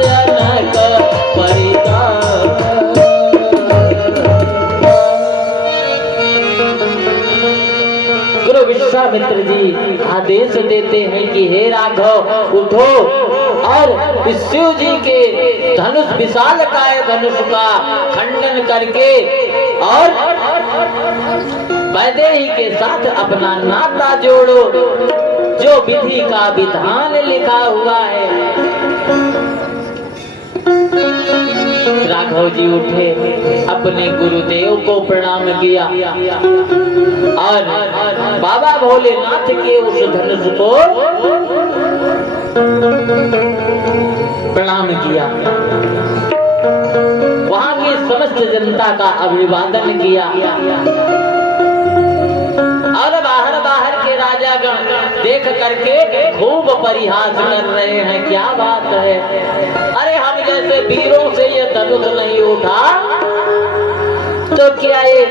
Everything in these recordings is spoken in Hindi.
जनक परिताप। गुरु विश्वामित्र जी आदेश देते हैं कि हे राघव उठो और इस शिव जी के धनुष विशालकाय धनुष का खंडन करके और वैदेही के साथ अपना नाता जोड़ो, जो विधि का विधान लिखा हुआ है। राघव जी उठे, अपने गुरुदेव को प्रणाम किया और बाबा भोलेनाथ के उस धनुष को प्रणाम किया। वहां की समस्त जनता का अभिवादन किया और बाहर के राजागण देख करके खूब परिहास कर रहे हैं। क्या बात है, अरे हम जैसे वीरों से ये धनुष नहीं उठा तो क्या ये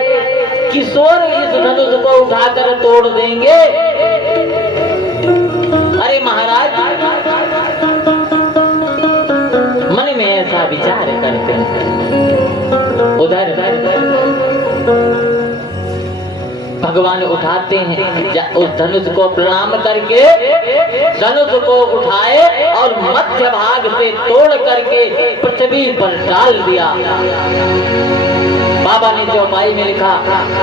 किशोर इस धनुष को उठाकर तोड़ देंगे? अरे महाराज मन में ऐसा विचार करते हैं। उधर भगवान उठाते हैं उस धनुष को प्रणाम करके, धनुष को उठाए और मध्य भाग से तोड़ करके पृथ्वी पर डाल दिया। बाबा ने चौपाई में लिखा,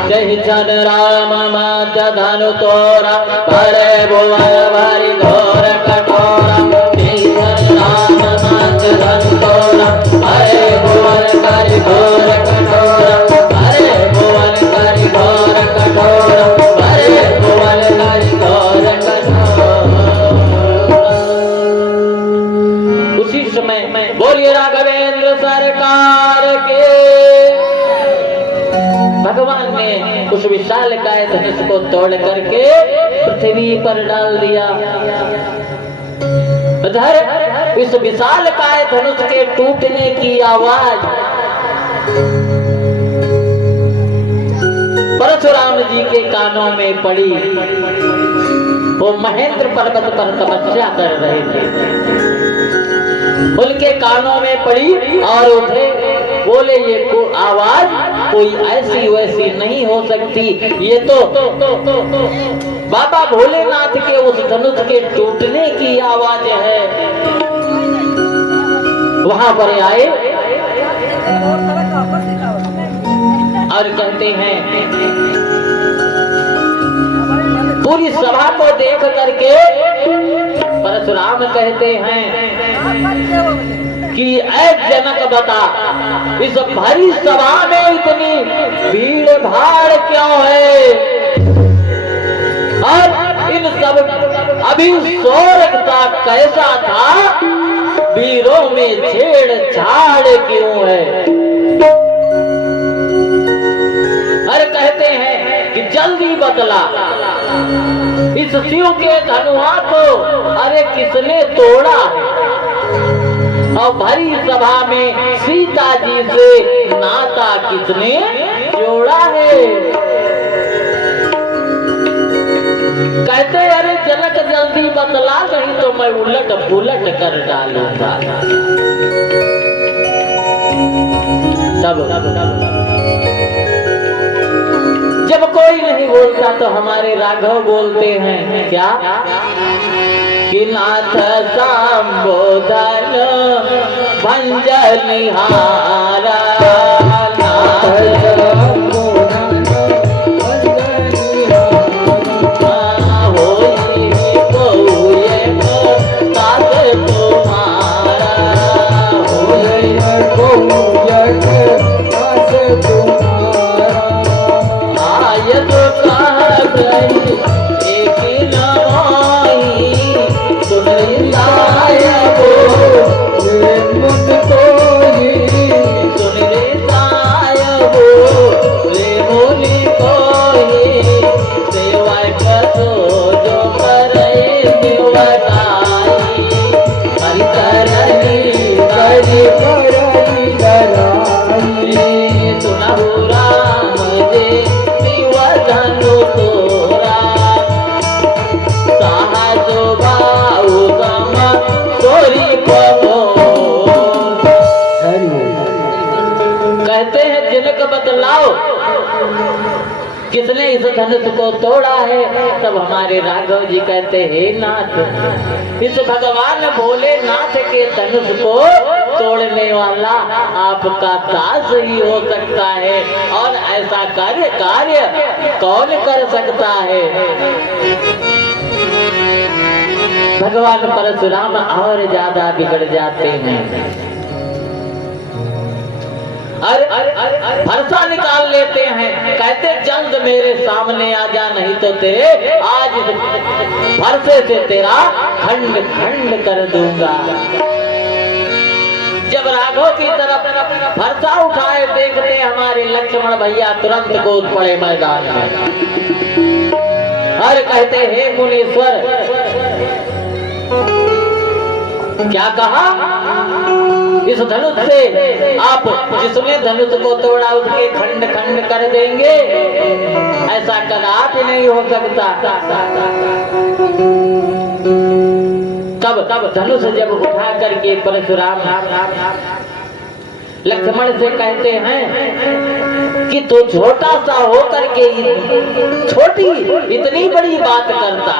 जय जन राम मध्य धनु तोरा भरे भुवन भरी घोर कठोरा। जय जन राम मध्य धनु तोरा भरे भुवन भरी घोर कठोरा। भरे भुवन भरी घोर कठोरा। भरे भुवन भरी घोर कठोरा। उसी समय बोलिए राघवेंद्र सरकार के। भगवान ने उस विशालकाय धनुष को तोड़ करके पृथ्वी पर डाल दिया। उधर इस विशालकाय धनुष के टूटने की आवाज परशुराम जी के कानों में पड़ी। वो महेंद्र पर्वत पर तपस्या कर रहे थे, उनके कानों में पड़ी और उठे, बोले ये आवाज कोई ऐसी वैसी नहीं हो सकती, ये तो बाबा भोलेनाथ के उस धनुष के टूटने की आवाज है। वहां पर आए और कहते हैं, पूरी सभा को देख करके परशुराम कहते हैं कि ऐ जनक बता, इस भरी सभा में इतनी भीड़ भाड़ क्यों है और इन सब अभी शोरता कैसा था, वीरों में छेड़छाड़ क्यों है? अरे कहते हैं कि जल्दी बतला, इस शिव के धनुआ को अरे किसने तोड़ा और भरी सभा में सीता जी से नाता किसने जोड़ा है? कहते अरे जनक जल्दी बतला, नहीं तो मैं उलट पुलट कर डालूंगा। तब जब कोई नहीं बोलता तो हमारे राघव बोलते हैं, क्या कि नाथ संबोधन भंजनिहारा। किसने इस धनुष को तोड़ा है? तब हमारे राघव जी कहते हे नाथ, इस भगवान भोलेनाथ के धनुष को तोड़ने वाला आपका दास ही हो सकता है, और ऐसा कार्य कौन कर सकता है? भगवान परशुराम और ज्यादा बिगड़ जाते हैं और फरसा निकाल लेते हैं। कहते जल्द मेरे सामने आ जा, नहीं तो तेरे आज फरसे से तेरा खंड खंड कर दूंगा। जब राघव की तरफ फरसा उठाए देखते हमारे लक्ष्मण भैया तुरंत कूद पड़े मैदान में और कहते हे मुनीश्वर, क्या कहा? इस धनुष से आप जिसने धनुष को तोड़ा उसके खंड खंड कर देंगे? ऐसा कदापि नहीं हो सकता। तब धनुष जब उठा करके परशुराम लक्ष्मण से कहते हैं कि तू छोटा सा हो करके छोटी इतनी बड़ी बात करता,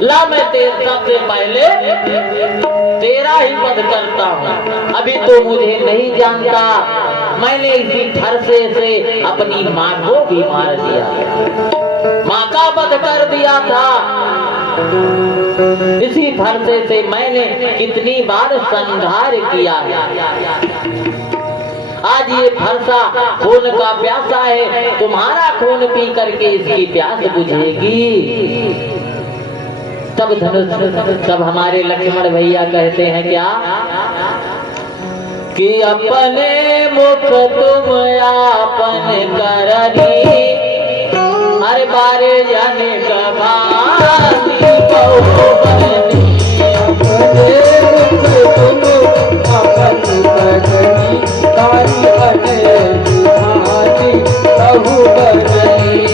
ला मैं सबसे पहले तेरा ही वध करता हूँ। अभी तो मुझे नहीं जानता, मैंने इसी फरसे से अपनी माँ को भी मार दिया, माँ का वध कर दिया था। इसी फरसे से मैंने कितनी बार संहार किया है। आज ये फरसा खून का प्यासा है, तुम्हारा खून पी करके इसकी प्यास बुझेगी। तब हमारे लक्ष्मण भैया कहते हैं क्या कि अपने मुख तुम आपन करनी, हर बारे जाने कभानी बहु बरनी। अपने मुख तुम आपन करनी, तारी बने भानी बहु बरनी।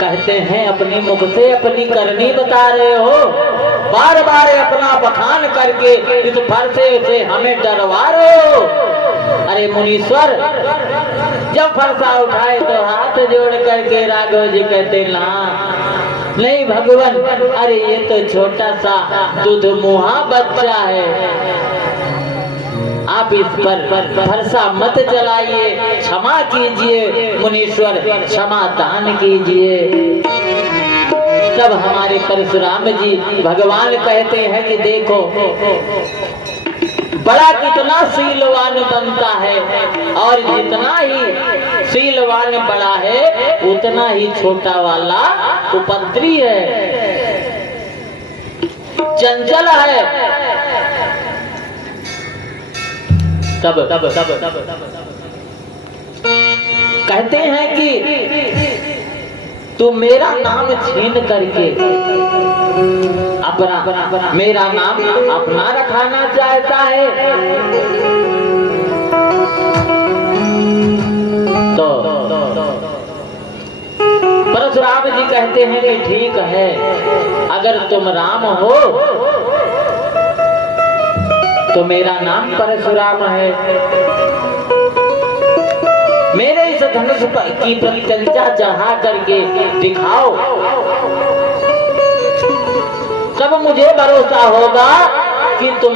कहते हैं अपने मुख से अपनी करनी बता रहे हो, बार बार अपना बखान करके इस फरसे से हमें डरवा रहे हो। अरे मुनीश्वर, जब फरसा उठाए तो हाथ जोड़ करके राघव जी कहते ना, नहीं भगवान, अरे ये तो छोटा सा दूध मुहा बच्चा है, आप इस पर फरसा मत चलाइए, क्षमा कीजिए मुनीश्वर, क्षमा दान कीजिए। तब हमारे परशुराम जी भगवान कहते हैं कि देखो बड़ा कितना शीलवान बनता है, और जितना ही शीलवान बड़ा है उतना ही छोटा वाला उपद्रवी है, चंचल है। तब कहते हैं कि तू मेरा नाम छीन करके अपना मेरा नाम अपना रखाना चाहता है। तो परशुराम जी कहते हैं कि ठीक है, अगर तुम राम हो तो मेरा नाम परशुराम है। मेरे इस धनुष की प्रत्यंचा चढ़ा करके दिखाओ, तब मुझे भरोसा होगा कि तुम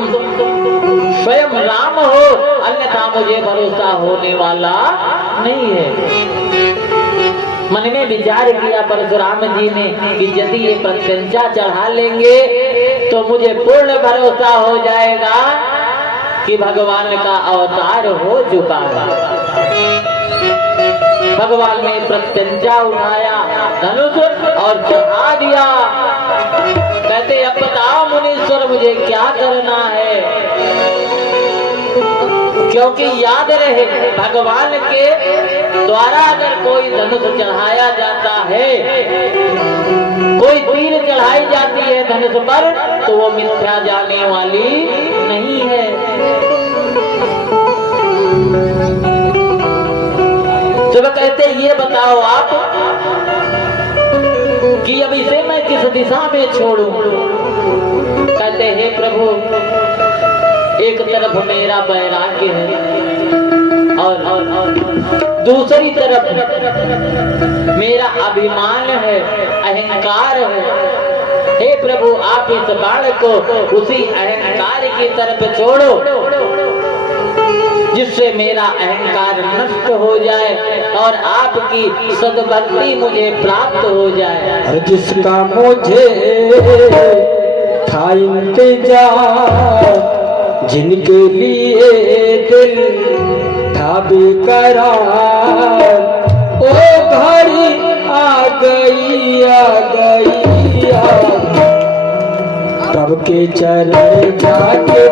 स्वयं राम हो, अन्यथा मुझे भरोसा होने वाला नहीं है। मन में विचार किया परशुराम जी ने कि यदि ये प्रत्यंचा चढ़ा लेंगे तो मुझे पूर्ण भरोसा हो जाएगा कि भगवान का अवतार हो चुका है। भगवान ने प्रत्यंचा उठाया, धनुष और चढ़ा दिया। कहते अब बताओ मुनीश्वर मुझे क्या करना है, क्योंकि याद रहे भगवान के द्वारा अगर कोई धनुष चढ़ाया जाता है, कोई तीर चढ़ाई जाती है धनुष पर, तो वो मिथ्या जाने वाली नहीं है। जब कहते ये बताओ आप कि अब इसे मैं किस दिशा में छोड़ूं। कहते हे प्रभु, एक तरफ मेरा वैराग्य है और दूसरी तरफ मेरा अभिमान है, अहंकार है। हे प्रभु, आप इस बालक को उसी अहंकार की तरफ छोड़ो जिससे मेरा अहंकार नष्ट हो जाए और आपकी सद्भक्ति मुझे प्राप्त हो जाए। और जिसका मुझे था इंतजार, जिनके लिए दिल था बेकरार, ओ घड़ी आ गई आ गई आ गई। प्रभु के चरण जाके